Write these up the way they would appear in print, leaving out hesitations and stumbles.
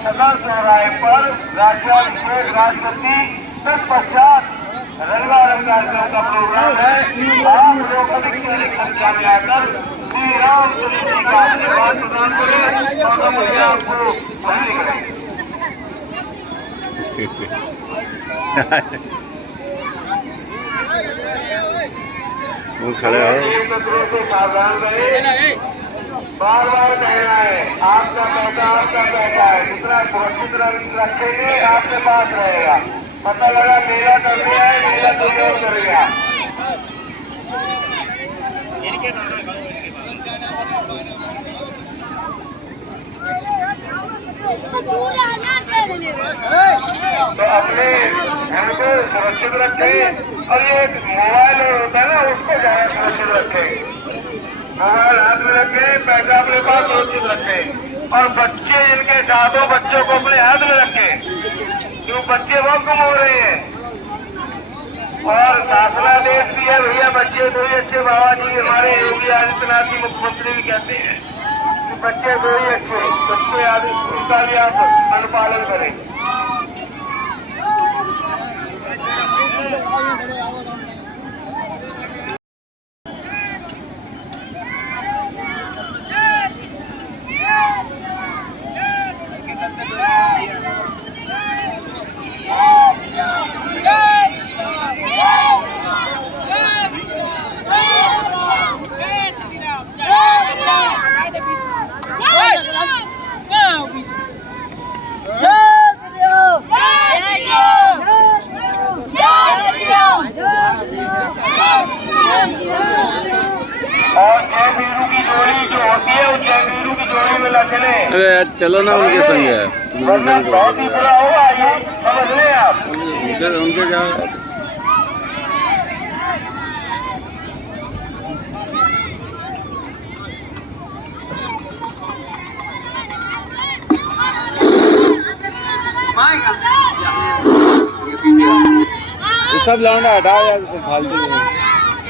सदर चौराहे पर राज्याभिषेक राष्ट्रपति तत्पश्चात रंगारंग कार्यक्रम का प्रोग्राम है। आप लोग अधिक से अधिक संख्या में आकर श्री रामचंद्र जी का आशीर्वाद प्रदान करें और अपने आप को धन्य करें। खड़े हो से सावधान रहे। बार बार कहना है आपका पैसा है, जितना सुरक्षित रखेंगे आपके पास रहेगा। पता लगा मेरा करने आए, मेरा तो और करेगा। तो अपने हमको सुरक्षित रखें और ये मोबाइल होता है ना, उसको ज्यादा सुरक्षित रखें। मोबाइल हाथ में रखें, पैसा अपने पास सुरक्षित रखें। और बच्चे जिनके साथ हो, बच्चों को अपने हाथ में रखें, क्यों बच्चे बहुत गुम हो रहे हैं। और शासनादेश भी है भैया, बच्चे दो ही अच्छे। बाबा जी हमारे योगी आदित्यनाथ जी मुख्यमंत्री भी कहते हैं कि बच्चे दो ही अच्छे, बच्चे उनका भी आप अनुपालन करें। और जय वीरू की जोड़ी जो होती है, उस जय वीरू की जोड़ी में न चले। अरे चलो ना उनके संग है, बहुत ही बुरा होगा, ये समझ लें आप। उनके जाओ। सब लौंडा हटाओ यार, फालतू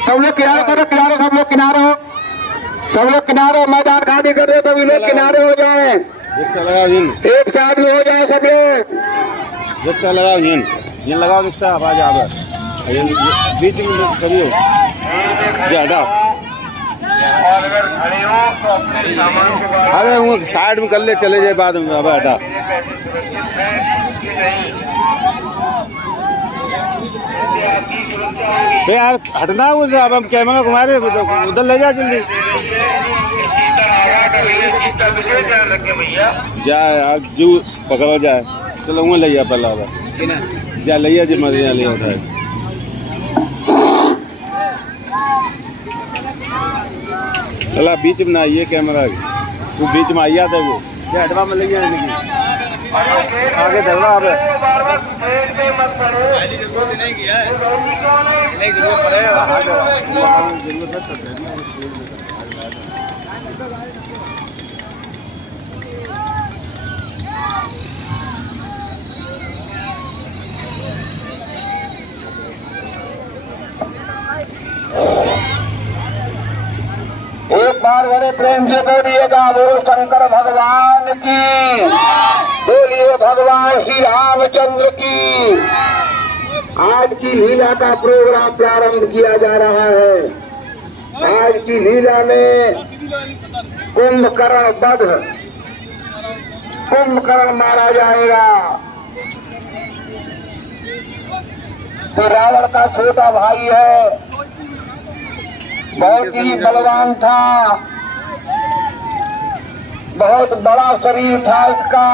सब लोग किनारे करो, किनारे सब लोग किनारे हो, सब लोग किनारे। मैदान खाली कर दो, सभी लोग किनारे हो जाए। लगाओ जिन, एक साथ में हो जाए सब लोग। रिक्शा लगाओ जिन, जिन लगाओ रिक्शा आवाज आवे बीच में करियो जा हटाओ। और अगर खड़े हो तो अपने सामान के बाद अरे वो साइड में कर ले, चले जाए बाद में। अब हटा सुरक्षित है कि नहीं, आपकी सुरक्षा होगी। यार हटना वो, अब हम कैमरा घुमा रहे उधर ले जा जल्दी। ध्यान रखे भैया, जाए आज जू पकड़ा जाए। चलो वो ले जा पहला जा लिया जी, मजे यहाँ लिया था। चला बीच में ना आइए कैमरा, तू बीच में आइया था वो हटवा में ले गया आगे धरवा। अब एक बार बड़े प्रेम से बोलिएगा, बोलो शंकर भगवान की, बोलिए भगवान श्री रामचंद्र की। आज की लीला का प्रोग्राम प्रारंभ किया जा रहा है। आज की लीला में कुंभकर्ण वध, कुंभकर्ण मारा जाएगा। तो रावण का छोटा भाई है, बहुत ही बलवान था, बहुत बड़ा शरीर था इसका।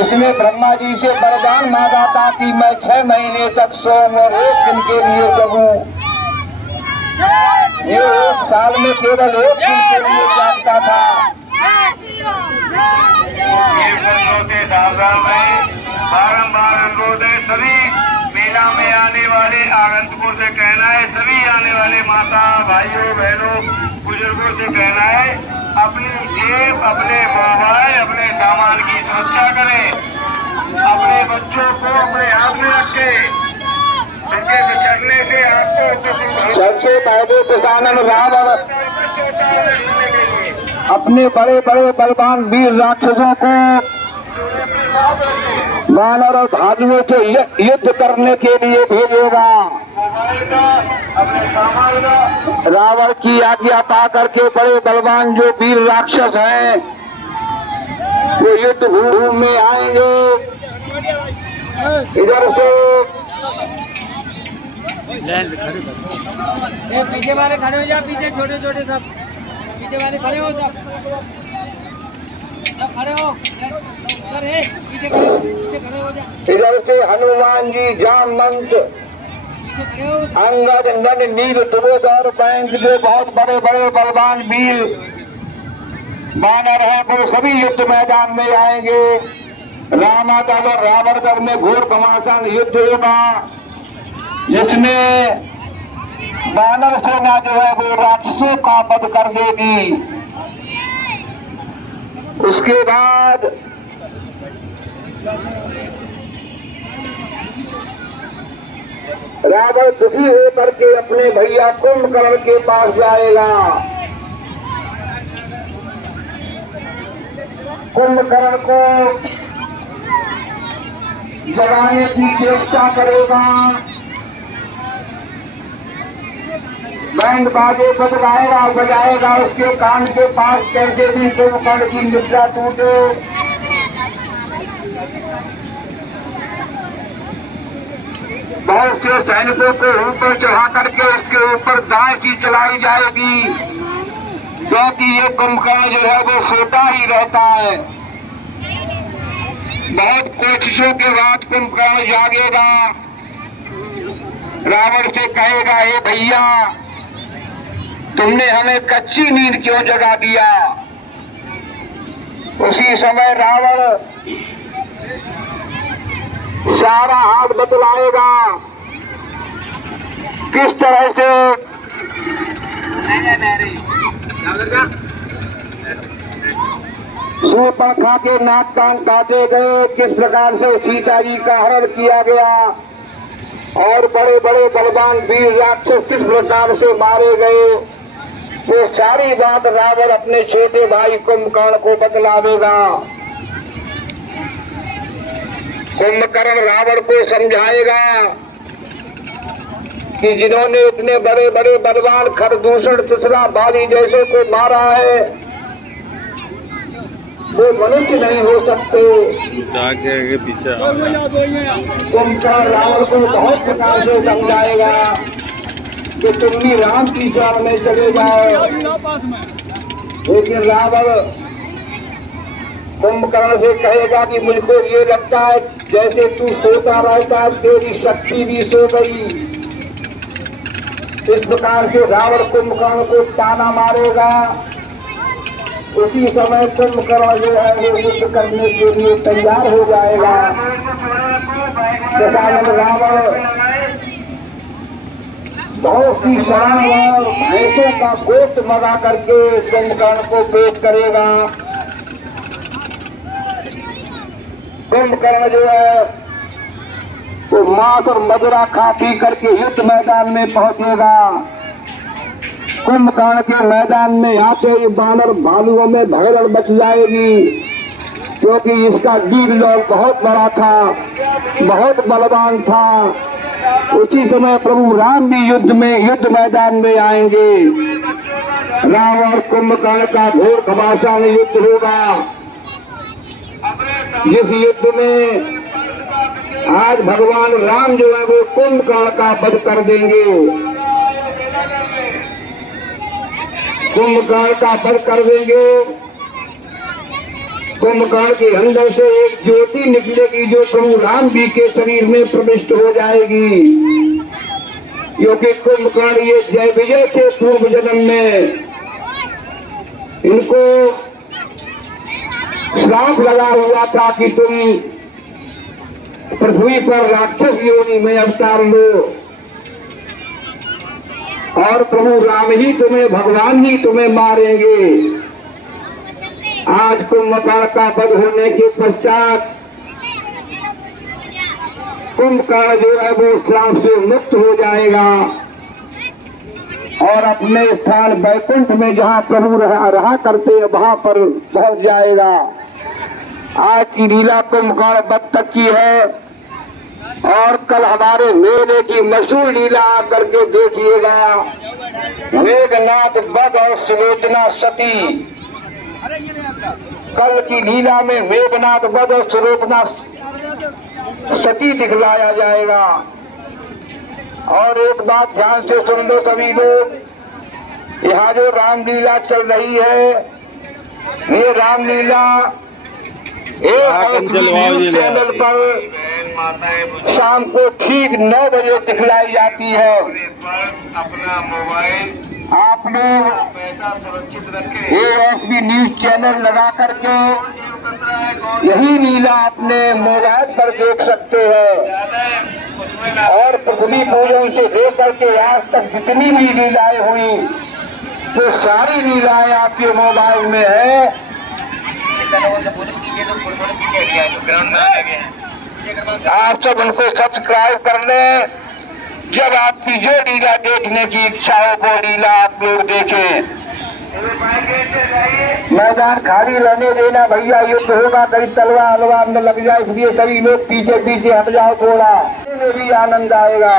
इसने ब्रह्मा जी से वरदान मांगा था कि मैं 6 महीने तक सोऊं और 1 दिन के लिए जगूं। ये 1 साल में केवल 1 दिन के लिए जागता था। से सावधान रहे, बारम्बार अनुरोध है। सभी मेला में आने वाले आगंतुकों से कहना है, सभी आने वाले माता भाइयों बहनों बुजुर्गों से कहना है, अपनी जेब, अपने मोबाइल, अपने सामान की सुरक्षा करें। अपने बच्चों को अपने हाथ में रखें, उनके बिछड़ने से आपको सबसे पहले किसानन राम और अपने बड़े बड़े बलवान वीर राक्षसों को वानर और भालुओं से युद्ध करने के लिए भेजेगा। रावण की आज्ञा पा करके बड़े बलवान जो वीर राक्षस हैं वो युद्ध भूमि में आएंगे। इधर से पीछे वाले खड़े हो जाओ, पीछे छोटे छोटे सब पीछे वाले खड़े हो, सब खड़े हो, पीछे खड़े हो जाओ। इधर से हनुमान जी, जामवंत, अंगद, नल, नील, द्रुपद और बैंक जो बहुत बड़े बड़े बलवान वीर वानर हैं वो सभी युद्ध मैदान में आएंगे। रामादल और रावणगढ़ में घोर घमासान युद्ध होगा जिसमें वानर सेना जो है वो राक्षसों का वध कर देगी। उसके बाद रावण दुखी होकर के अपने भैया कुंभकर्ण के पास जाएगा। कुंभकर्ण को जगाने की चेष्टा करेगा, बैंड बाजे बजाएगा उसके कान के पास, कैसे भी कुंभकर्ण की निद्रा टूटे। बहुत से सैनिकों को ऊपर चढ़ा करके उसके ऊपर दांती चलाई जाएगी, क्योंकि ये कुंभकर्ण जो है वो सोता ही रहता है। बहुत कोशिशों के बाद कुंभकर्ण जागेगा, रावण से कहेगा, हे भैया तुमने हमें कच्ची नींद क्यों जगा दिया। उसी समय रावण सारा हाथ बतलाएगा किस तरह से शूर्पणखा के नाक कान काटे गए, किस प्रकार से सीता जी का हरण किया गया और बड़े बड़े बलवान वीर राक्षस किस प्रकार से मारे गए, वो सारी बात रावण अपने छोटे भाई कुंभकर्ण को बतलावेगा। कुंभकर्ण रावण को समझाएगा कि जिन्होंने इतने बड़े बड़े बलवान खरदूषण, तिसरा, बाली जैसे को मारा है वो मनुष्य नहीं हो सकते। आगे पीछे कुंभकर्ण रावण को बहुत प्रकार से समझाएगा कि तुम भी राम की शरण में चले जाओ, लेकिन रावण कुंभकर्ण से कहेगा कि मुझको ये लगता है जैसे तू सोता रहता है, तेरी शक्ति भी सो गई। इस प्रकार से रावण कुंभकर्ण को ताना मारेगा। उसी समय कुंभकर्ण जो है वो युद्ध करने के लिए तैयार हो जाएगा। दशानन रावण बहुत सी शान और भैंसों का गोश्त मंगा करके कुंभकर्ण को पेश करेगा। कुंभकर्ण जो है वो मांस और मदिरा खा पी करके युद्ध मैदान में पहुंचेगा। कुंभकर्ण के मैदान में आते ही वानर भालुओं में भगदड़ मच जाएगी, क्योंकि इसका वीर लोग बहुत बड़ा था, बहुत बलवान था। उसी समय प्रभु राम भी युद्ध मैदान में आएंगे। राम और कुंभकर्ण का घोर घमासान युद्ध होगा, जिस युद्ध में आज भगवान राम जो है वो कुंभकर्ण का वध कर देंगे। कुंभकर्ण का वध कर देंगे। कुंभकर्ण के अंदर से एक ज्योति निकलेगी जो प्रभु राम जी के शरीर में प्रविष्ट हो जाएगी, क्योंकि कुंभकर्ण ये जय विजय के पूर्व जन्म में इनको श्राप लगा हुआ था कि तुम पृथ्वी पर राक्षस योनि में अवतार लो और प्रभु राम ही तुम्हें, भगवान ही तुम्हें मारेंगे। आज कुंभकर्ण का वध होने के पश्चात कुंभकर्ण जो है वो श्राप से मुक्त हो जाएगा। और अपने स्थान बैकुंठ में जहाँ प्रभु रहा करते वहां पर पहुंच जाएगा। आज की लीला कुंभकर्ण वध तक की है और कल हमारे मेले की मशहूर लीला आकर के देखिएगा। मेघनाथ वध और सुलोचना सती, कल की लीला में मेघनाथ वध और सुलोचना सती दिखलाया जाएगा। और एक बात ध्यान से सुन लो सभी लोग, यहाँ जो रामलीला चल रही है, ये रामलीला एक चैनल पर शाम को ठीक 9 बजे दिखलाई जाती है। अपना मोबाइल आप लोग पैसा सुरक्षित रखें। ASB न्यूज चैनल लगा करके यही लीला अपने मोबाइल पर देख सकते हैं। और पृथ्वी पूजन से लेकर के आज तक जितनी भी लीलाएं हुई तो सारी लीलाएं आपके मोबाइल में है। आप सब उनको सब्सक्राइब कर लें। जब आपकी जो लीला देखने की इच्छा हो वो लीला आप लोग देखें। मैदान खाली रहने देना भैया, युद्ध होगा, कहीं तलवार अलवार में लग जाए, इसलिए सभी लोग पीछे पीछे हट जाओ थोड़ा, में भी आनंद आएगा।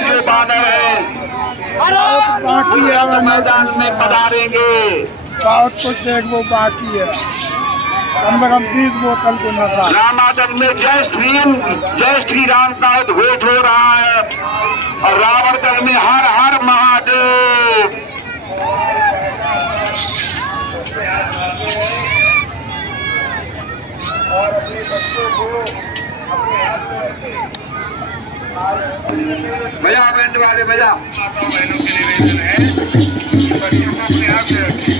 जो बानर है मैदान में पधारेंगे। बहुत कुछ देख वो बाकी है, कम से कम 20 बोतल को नशा। रामायण में जय श्री राम का उद्घोष हो रहा है और रावण दल में हर हर महादेव। और अपने बच्चों को अपने हाथ में रखें। बजा बैंड वाले बजा। माता बहनों के निवेदन है कि बच्चों को अपने हाथ में रखें।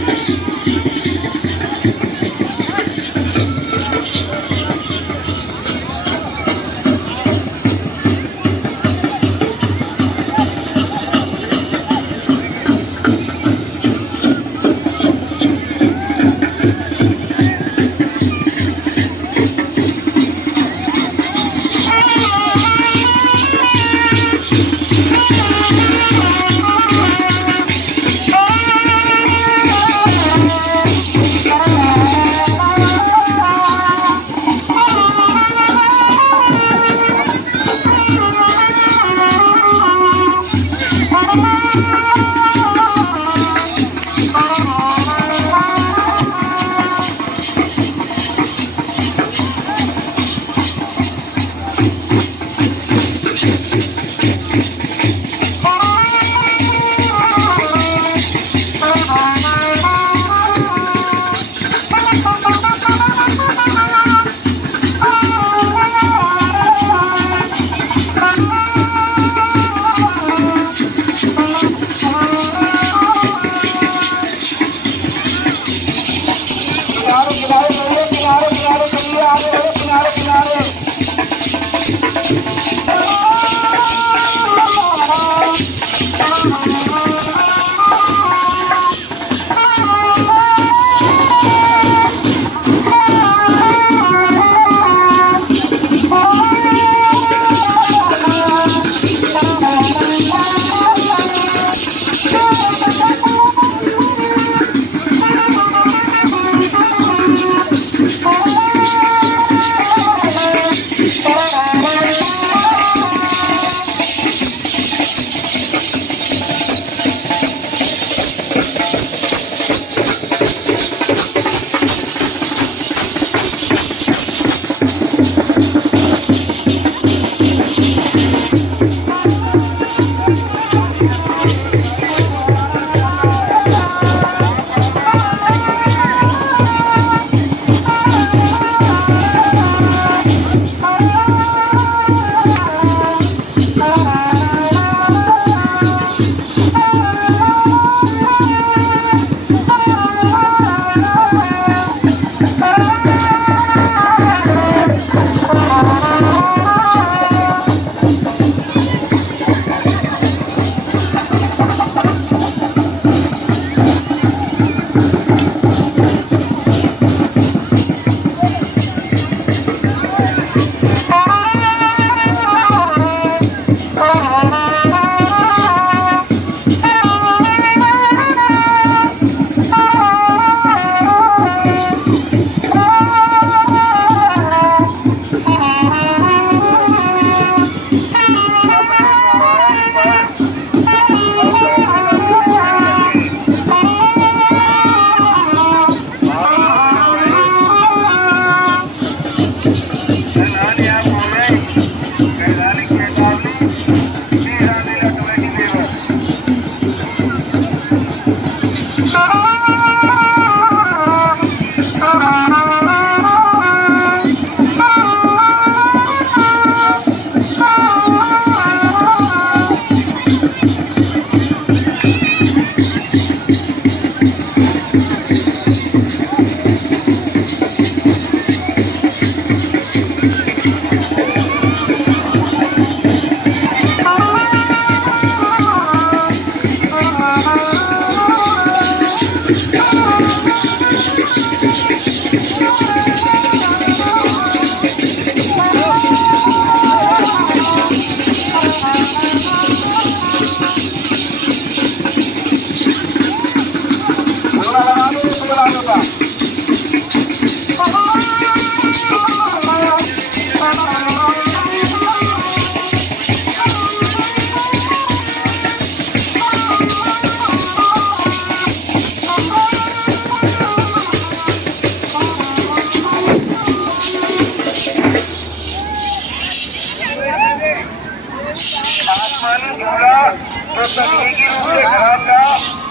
तो तकनीकी रूप से खराब था,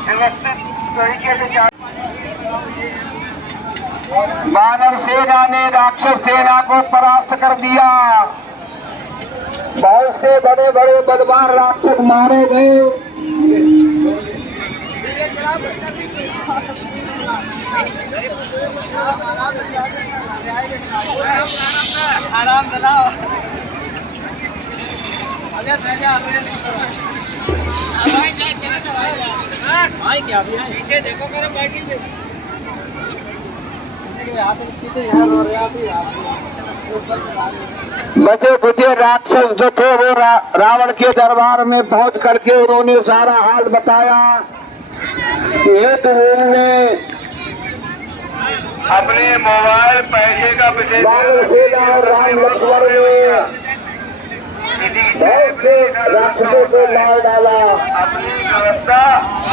व्यवस्थित तरीके से वानर सेना ने राक्षस सेना को परास्त कर दिया। बहुत से बड़े बड़े बलवान राक्षस मारे गए। आराम दिलाओ। भाई क्या पीछे देखो करो बैठी बचे कुचे राक्षस जो थे वो रावण के दरबार में पहुंच करके उन्होंने सारा हाल बताया। ये तो उन्होंने अपने मोबाइल पैसे का विशेष वानर सेना और राम लक्ष्मण ने बहुत से राक्षसों को मार डाला। अपनी व्यवस्था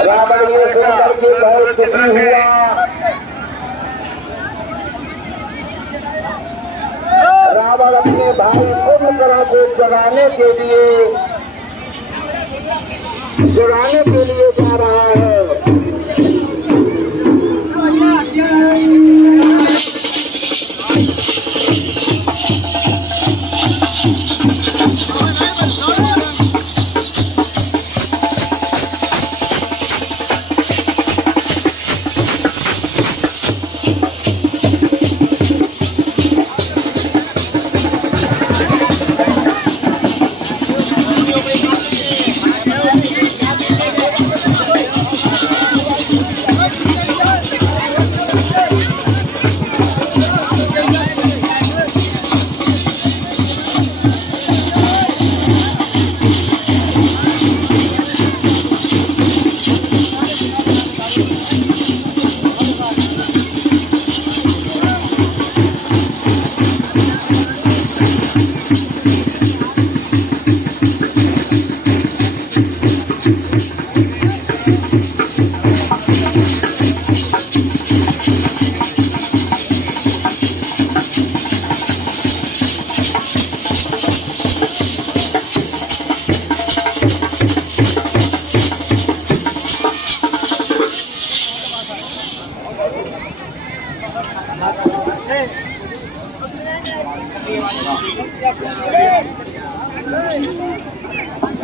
रावण ये सुन करके बहुत दुखी हुआ। रावण अपने भाई कुंभकर्ण को जगाने के लिए जा रहा है।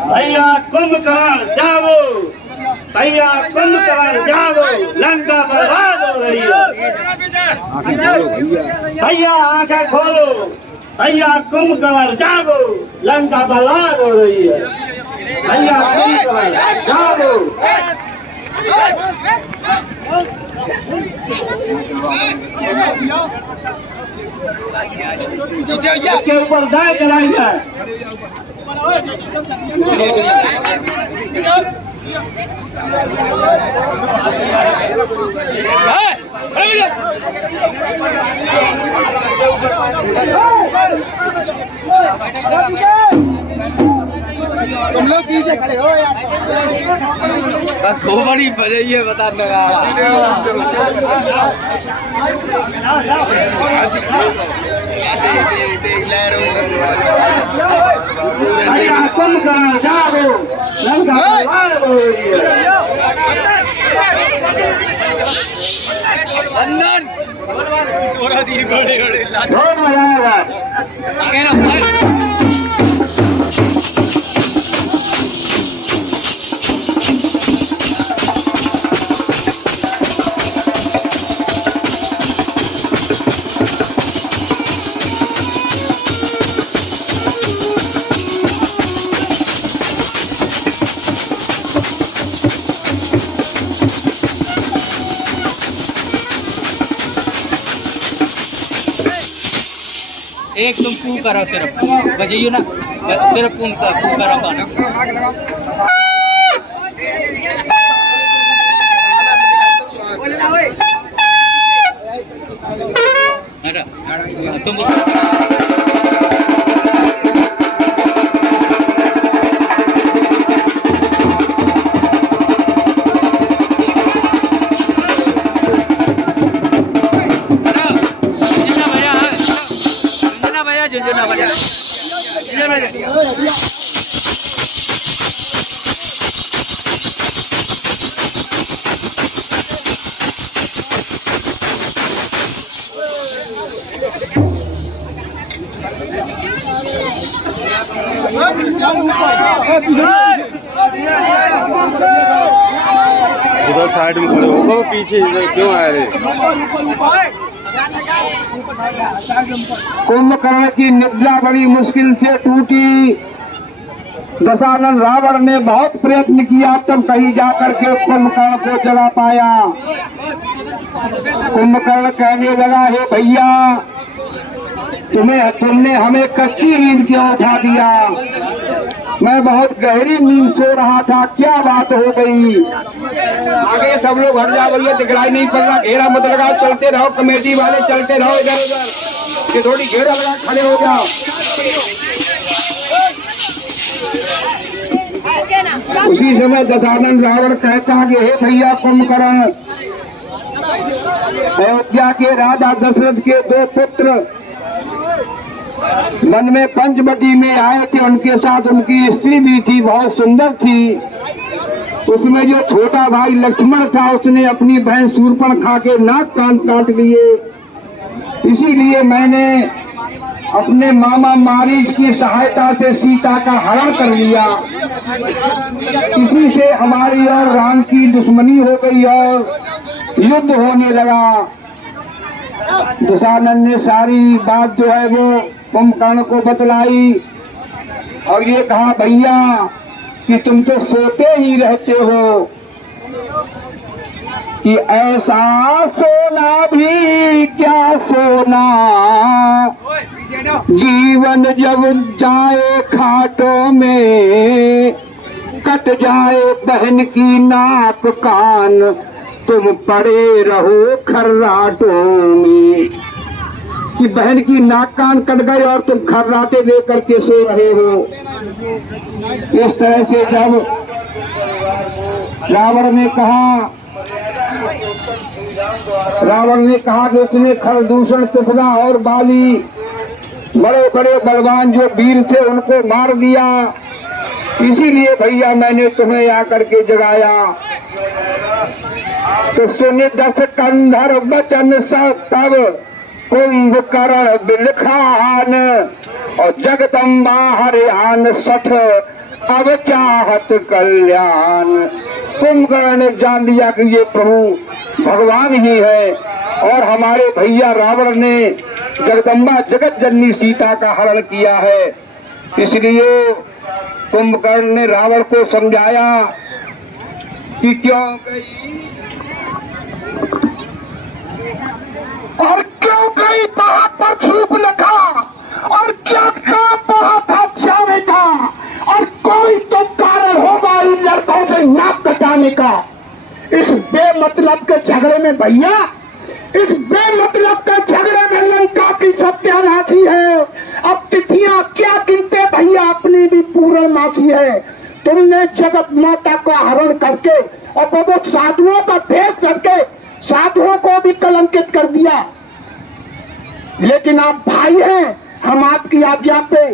भैया कुंभकर्ण जाओ, भैया कुंभकर्ण जाओ, लंका बर्बाद हो रही है। भैया आंखें खोलो, भैया कुंभकर्ण जाओ, लंका बर्बाद हो रही है। भैया कुंभकर्ण जाओ। इसके ऊपर दाएं चलाएंगे। तुम लोग पीछे खड़े हो यार। खोपड़ी बजाइए बता लगा। देख ले अंदर घोड़े घोड़े बहुत मजा आएगा। एक तुम पू करो सिर्फ बजाइए ना, सिर्फ पून का पू करो गाना। तुम झुंझुना बजा झुंझुना बजा। उधर साइड में खड़े होगा, वो पीछे इधर क्यों आ रहे? कुंभकर्ण की निद्रा बड़ी मुश्किल से टूटी। दशानन रावण ने बहुत प्रयत्न किया तब कहीं जाकर के कुंभकर्ण को जगा पाया। कुंभकर्ण कहने लगा, हे भैया, तुमने हमें कच्ची नींद क्यों उठा दिया? मैं बहुत गहरी नींद सो रहा था, क्या बात हो गई? आगे सब लोग हट जाओ, भैया दिखलाई नहीं पड़ रहा, घेरा मत लगाओ, चलते रहो, कमेटी वाले चलते रहो इधर उधर, ये थोड़ी घेरा लगा खड़े हो जाओ। उसी समय दशानन रावण कहता कि हे भैया कुंभकर्ण, अयोध्या के राजा दशरथ के 2 पुत्र वन में पंचवटी में आए थे, उनके साथ उनकी स्त्री भी थी, बहुत सुंदर थी। उसमें जो छोटा भाई लक्ष्मण था, उसने अपनी बहन शूर्पणखा के नाक कान काट लिए। इसीलिए मैंने अपने मामा मारीच की सहायता से सीता का हरण कर लिया। इसी से हमारी और राम की दुश्मनी हो गई और युद्ध होने लगा। दशानन ने सारी बात जो है वो कुंभकर्ण को बतलाई और ये कहा, भैया कि तुम तो सोते ही रहते हो, कि ऐसा सोना भी क्या सोना, जीवन जब जाए खाटों में, कट जाए बहन की नाक कान, तुम पड़े रहो खर्राटों में। कि बहन की नाक कान कट गए और तुम खर्राटे लेकर के सो रहे हो। इस तरह से जब रावण ने कहा कि उसने खरदूषण, तिसरा और बाली, बड़े बड़े बलवान जो वीर थे, उनको मार दिया। इसीलिए भैया मैंने तुम्हें आकर के जगाया। तो सुनि दस कंधर वचन सब तब कुंभकर्ण बिलखान, और जगदम्बा हरियान सठ अब चाहत कल्याण। कुंभकर्ण ने जान लिया कि ये प्रभु भगवान ही है और हमारे भैया रावण ने जगदम्बा जगत जननी सीता का हरण किया है। इसलिए कुंभकर्ण ने रावण को समझाया कि क्यों गई वहां पर धूप न था और क्या काम वहां था जाने था, और कोई तो कारण होगा इन लड़कों से नाक कटाने का। इस बेमतलब के झगड़े में भैया, इस बेमतलब के झगड़े में लंका की सत्यानाशी है। अब तिथियां क्या गिनते भैया, अपनी भी पूर्णमासी है। तुमने जगत माता का हरण करके और वो साधुओं का भेद करके साधुओं को भी कलंकित कर दिया। लेकिन आप भाई हैं, हम आपकी आज्ञा पे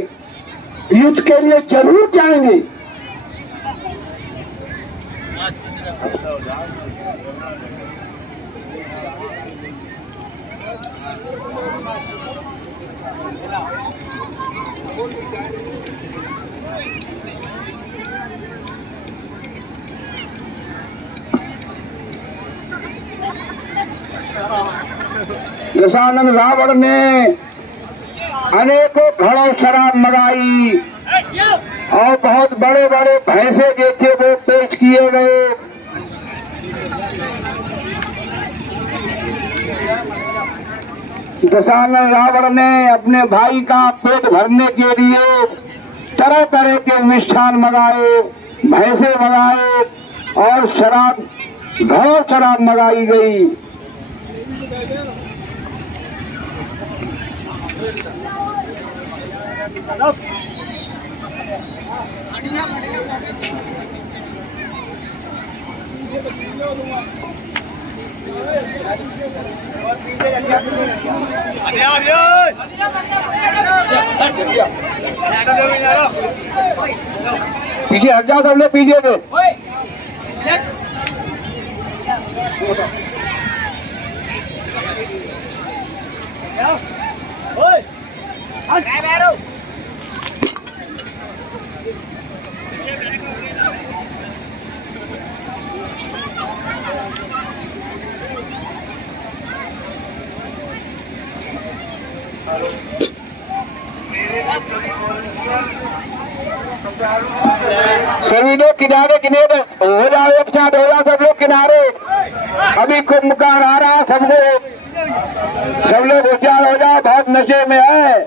युद्ध के लिए जरूर जाएंगे। दशानन रावण ने अनेकों घड़ों शराब मंगाई और बहुत बड़े बड़े भैंसे जो थे वो पेश किए गए। दशानन रावण ने अपने भाई का पेट भरने के लिए तरह तरह के मिष्ठान मंगाए, भैंसे मंगाए और शराब, घड़ों शराब मंगाई गई। पीछे हट जाओ, सब लोग पीछे थे। सभी लोग किनारे किनारे हो जाओ, एक साथ हो जाओ सब लोग किनारे। अभी कुंभकर्ण आ रहा, सबको सब लोग होशियार हो जाओ, बहुत नशे में है।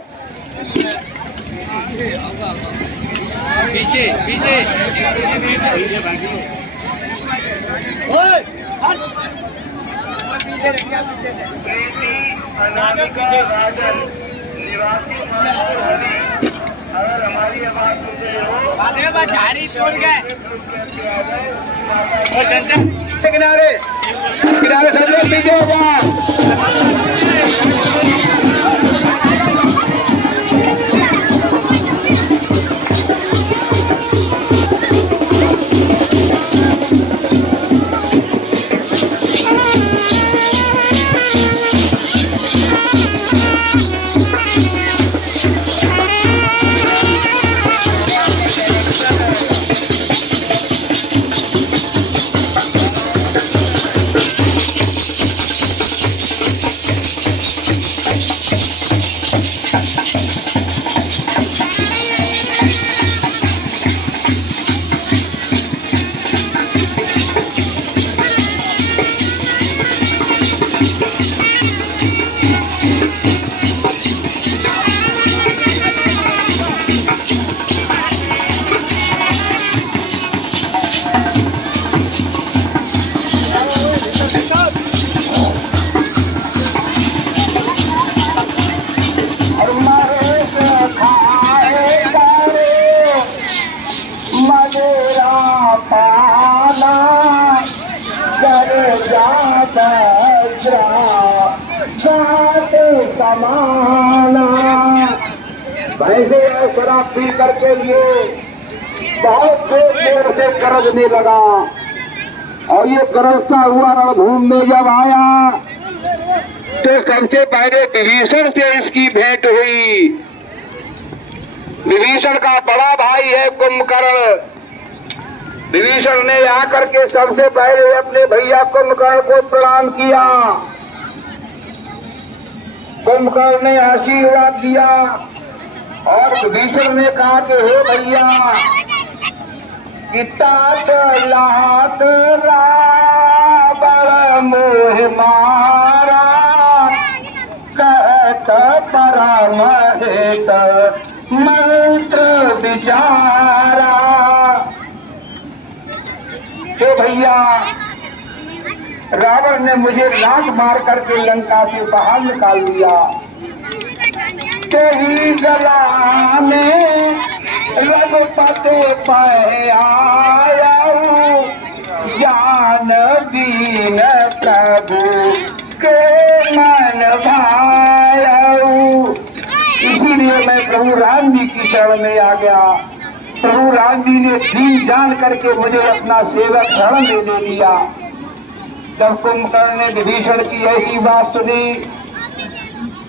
पीछे पीछे अगर हमारी आवाज सुन रहे हो झाड़ी छोड़ गए किनारे किनारे सब लोग पीछे हो जाओ। भैंसे शराब पी करके ये बहुत देर से गरजने लगा और ये गरजता हुआ रणभूमि में जब आया तो सबसे पहले विभीषण से इसकी भेंट हुई। विभीषण का बड़ा भाई है कुंभकर्ण। विभीषण ने आकर के सबसे पहले अपने भैया कुंभकर्ण को प्रणाम किया। कुंभकर्ण ने आशीर्वाद दिया और विभीषण ने कहा कि हे भैया कि तात लात रावण मोह मारा कहत परमहित मंत्र विचारा। हे भैया रावण ने मुझे लात मार करके लंका से बाहर निकाल दिया। तेरी गला में रघुपति पे आया जान दीन प्रभु के मन भाया। इसीलिए मैं प्रभु राम जी की शरण में आ गया। प्रभु राम जी ने दीन जान करके मुझे अपना सेवक शरण में ले लिया। जब कुंभकर्ण ने विभीषण की ऐसी बात सुनी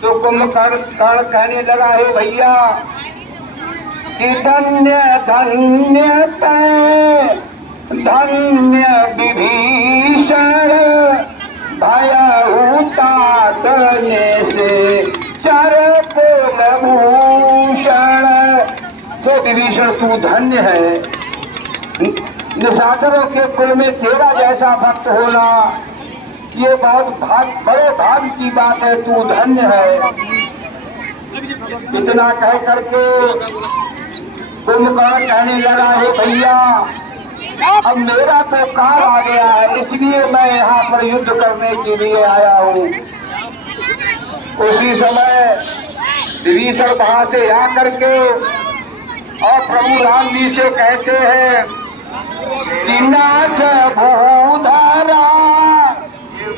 तो कुंभकर्ण कहने लगा हे भैया कि धन्य धन्य धन्य विभीषण भयहुतातने से चर कुलभूषण। तो विभीषण तू धन्य है, निशाचरों के कुल में तेरा जैसा भक्त होना ये बहुत बड़े भाग की बात है, तू धन्य है। इतना कह करके कुंभकर्ण कहने लगा हे भैया अब मेरा तो काल आ गया है, इसलिए मैं यहाँ पर युद्ध करने के लिए आया हूँ। उसी समय विभीषण वहां से आ करके और प्रभु राम जी से कहते हैं कि नाथ भूधरा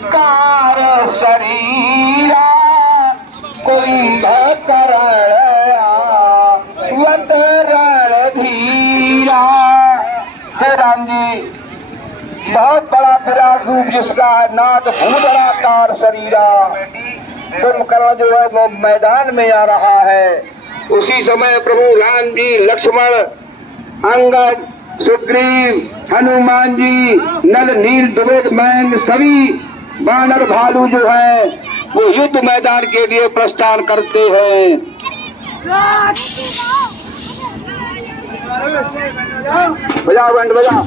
कार शरीरा कुंभकर्ण वतरण धीरा। हे राम जी बहुत बड़ा विराट रूप जिसका है, नाथ भूधरा कार शरीरा। कुंभकर्ण जो है वो मैदान में आ रहा है। उसी समय प्रभु राम जी, लक्ष्मण, अंगद, सुग्रीव, हनुमान जी, नल नील द्विवेद मैन सभी वानर भालू जो है वो युद्ध मैदान के लिए प्रस्थान करते हैं। बजाओ बैंड बजाओ।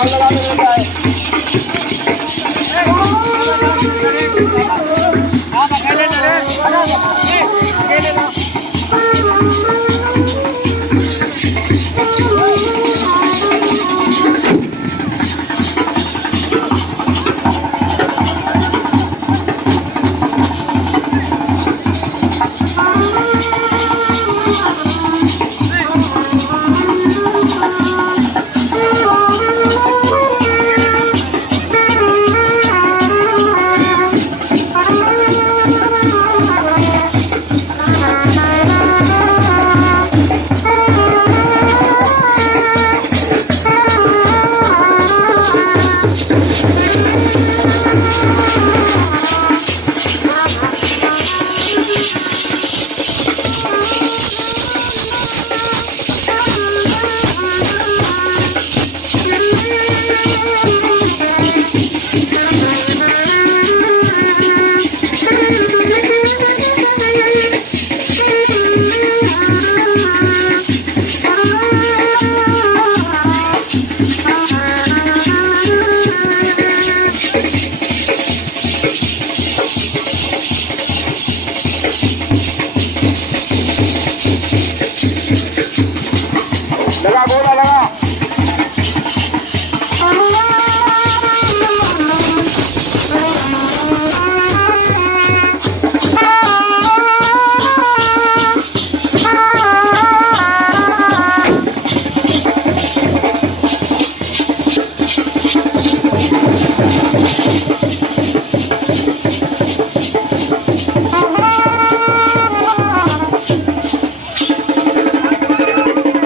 झाल लगा के ले जाए। आप अकेले चले अकेले ना लगा गोला लगा।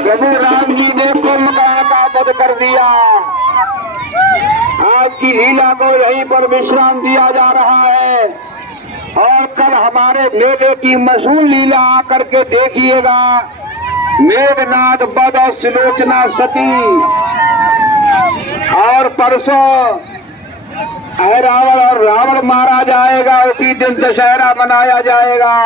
प्रभु राम जी ने कुंभकर्ण का वध कर दिया। आज की लीला को यहीं पर विश्राम दिया जा रहा है और कल हमारे मेले की मशहूर लीला आकर के देखिएगा। मेघनाथ वध और सुलोचना सती, और परसों रावण और रावण मारा जाएगा। उसी दिन दशहरा मनाया जाएगा।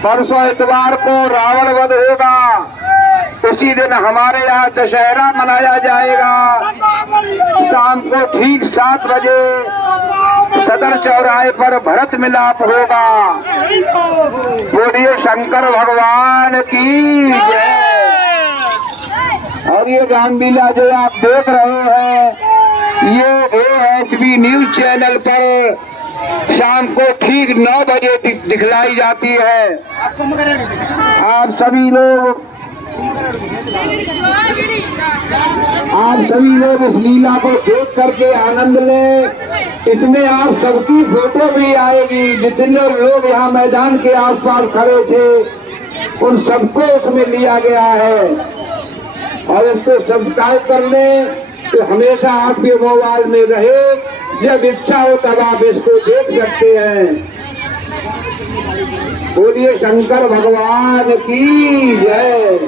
परसों इतवार को रावण वध होगा, उसी दिन हमारे यहाँ दशहरा मनाया जाएगा। शाम को ठीक 7 बजे सदर चौराहे पर भरत मिलाप होगा। बोलिए शंकर भगवान की जय। और ये रामलीला जो आप देख रहे हैं, ये ASB न्यूज चैनल पर शाम को ठीक 9 बजे दिखलाई जाती है। आप सभी लोग इस लीला को देख करके आनंद लें। इसमें आप सबकी फोटो भी आएगी। जितने लोग यहाँ मैदान के आसपास खड़े थे, उन सबको उसमें लिया गया है। और इसको सब्सक्राइब कर लें तो हमेशा आपके मोबाइल में रहे। जब इच्छा हो तब आप इसको देख सकते हैं। बोलिए शंकर भगवान की जय।